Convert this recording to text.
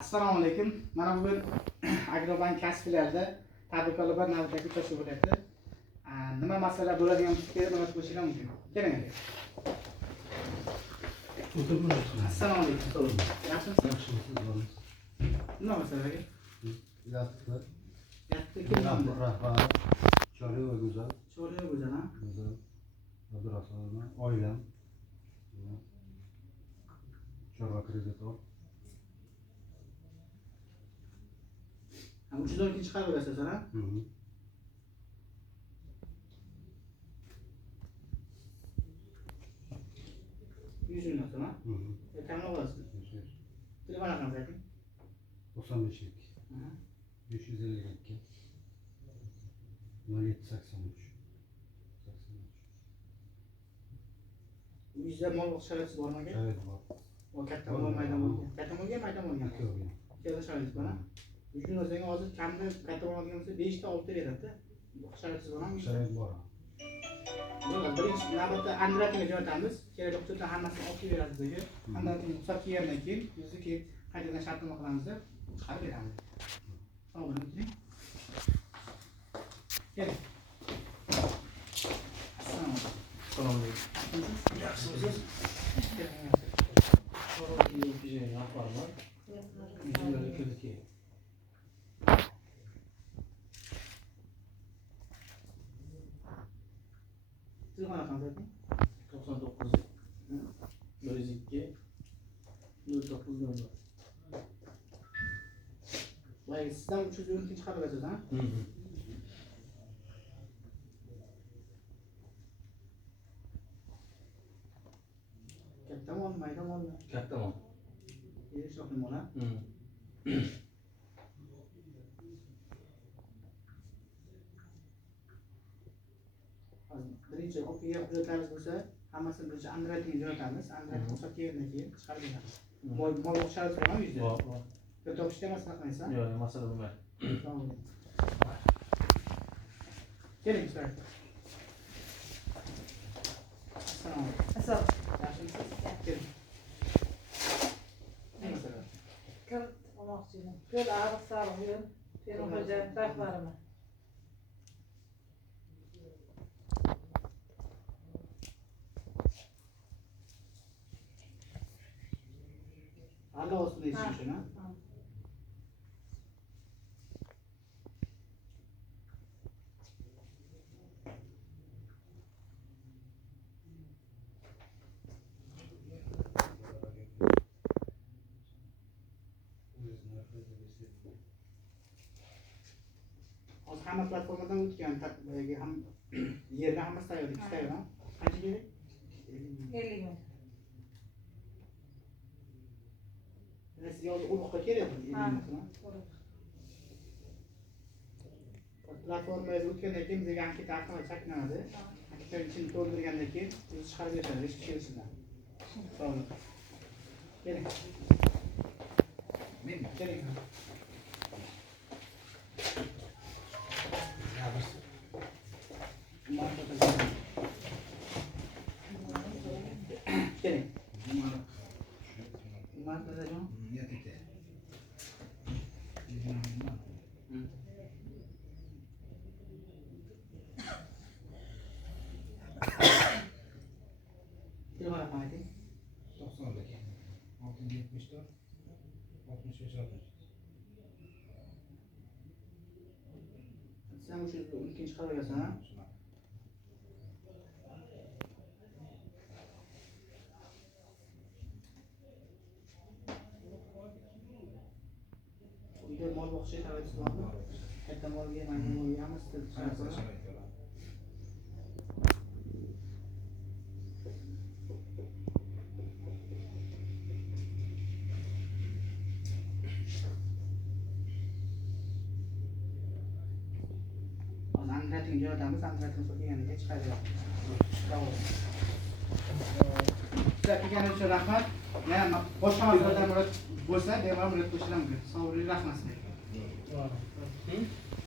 Assalomu alaykum. Mana bugun Agrobank kasb filialida tadbirkorlar navbatdagi uchrashuv bo'lyapti. Nima masala bo'ladigan fikr nima bo'lishiga mumkin. Keling aka. Assalomu alaykum. Yaxshimisiz? Nima masala aka? Yaxshi kim rahbar, Chorli va Go'zal. Chorli va Go'zal, ha? Go'zal. Abdurasulov, oilam. Chorva kreditor. 312 chiqarib berasiz, ha? Yüz milyon sonra. Tamam olasın. Telefon rakam zaten. 95 552 0783 Yüzde mal şartsız var mı? Evet var. O katta mal maydan olgan. Katta malga maydan olgan. Ikkala shartsiz bor. Uchun o'zing hozir kamda katta olgan bo'lsa 5 ta 6 ta beradi. Shartsiz bor ham. Sharoit bor. Birinchi navbatda Andratini jo'natamiz. Kerak hududda hammasini olib beradi bizga. Andratini hisob kelgandan keyin bizni keyin qaytadan shartnoma qilamiz deb chiqarib beramiz. Sog' bo'ling. Keling. Assalomu alaykum. Yaxshimisiz? Telefon rakam zaten 99 102 09 Vay sizden 312 çıkarı vereceğiz ha? Katta mı oldu, mayda mı oldu? Katta mı? Yeri şoklu mu ona? Birinchi o'qigan hujjatlarimiz bo'lsa, hammasini birinchi Andratini jo'natamiz. Andratini hisob kelgandan keyin chiqarib beramiz. Mol o'xsharib turgan yuzda. Bor. Topishda masala qilmaysan? Yo'q, masala bo'lmaydi. Tamam. Keling, so'rang. Assalomu alaykum. Yaxshimisiz? Keling. Ne masala? Kart olmoqchi edim. Yo'l ariq sariq yo'l. Fermer xo'jalik rahbarimi. Allah olsun diye şuna. Hozir hamma platformadan o'tgan, ham yerda hammasi tayyor, ikkita tayyor, ha? Qancha kerak? 50 ming. Sizga hozir urug'ga kerakmi? Platformaga o'tgandan keyin bizga anketa orqali chaklanadi. Anketa ichini to'ldirgandan keyin biz chiqarib beradi, hech bir şey yo'qsidan. Sog' bo'ling. Keling. Men keling. Keling. Telefon rakam ayting. 92 674 65 60. Sen o'sha ikkinchi qarorgasan, ha? Uyda mol boqishga sharoitingiz bormi? Katta molga, mayda molga hammasida sharoit bor. Andratini jo'natamiz, Andratini so'raganiga chiqarib beramiz. Bravo. Sizlar kelganingiz uchun rahmat. Yana boshqa mavzulardan bo'lsa, bemalol murojaat qilishingiz mumkin. Sog' bo'ling, rahmat sizlarga.